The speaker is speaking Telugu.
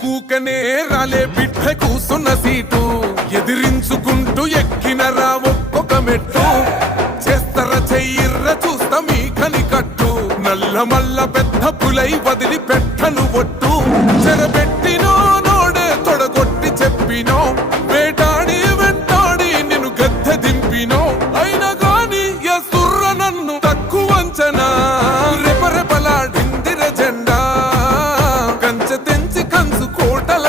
కూకనే రాలే బిడ్డ కూసున్న సీటు ఎదిరించుకుంటూ ఎక్కినరా ఒక్కొక్క మెట్టు చేస్తర చెయ్యిర్ర చూస్తా మీ కని కట్టు నల్ల మల్ల పెద్ద పులై వదిలి పెట్టను ఒట్టు చెరబెట్టినో నోడే తొడగొట్టి చెప్పినో వేటాడి వెంటాడి నిన్ను గద్దె దింపినో అయినా గాని ఎసుర్ర నన్ను తక్కువ అంచనా రెపరెపలాడిందిర జెండా కంచె తెంచి కంచు కోటల